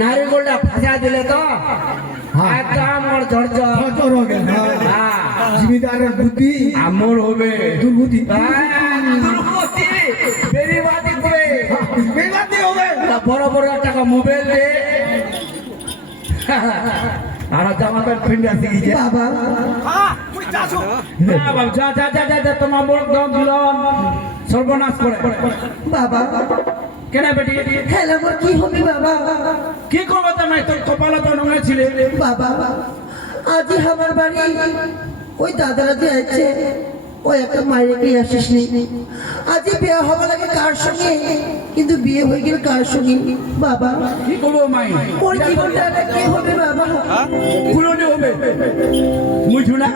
नारिकोलটা ফাঁসা দিলে তো একদম ওর ঝরঝর হবে। জমিদারের বুদ্ধি আমর হবে, দুর্বুদ্ধি দুর্বুদ্ধি বেরিবাদি করে বেরিবাদি হবে। বড় বড় টাকা মোবাইল দে আর জামা প্যান্ট পিন্ডা শিখেছে বাবা। বাবা যা যা যা যা তোমার বড় দম দিল সর্বনাশ করে বাবা। কেন বেটি হেলে মোর কি হবে বাবা? কি করব তুমি? তোর কপালে তো নোংরা ছিলে বাবা। আজ আমার বাড়ি ওই দাদারা যে আছে ওই একটা মায়ের কি আসিস নি আজ বিয়ে হবার লাগে কার সঙ্গে কিন্তু বিয়ে হয়ে গেল কার সঙ্গে বাবা কি করবো মাই ওর জীবনটা কি হবে বাবা পুরনো হবে বুঝু না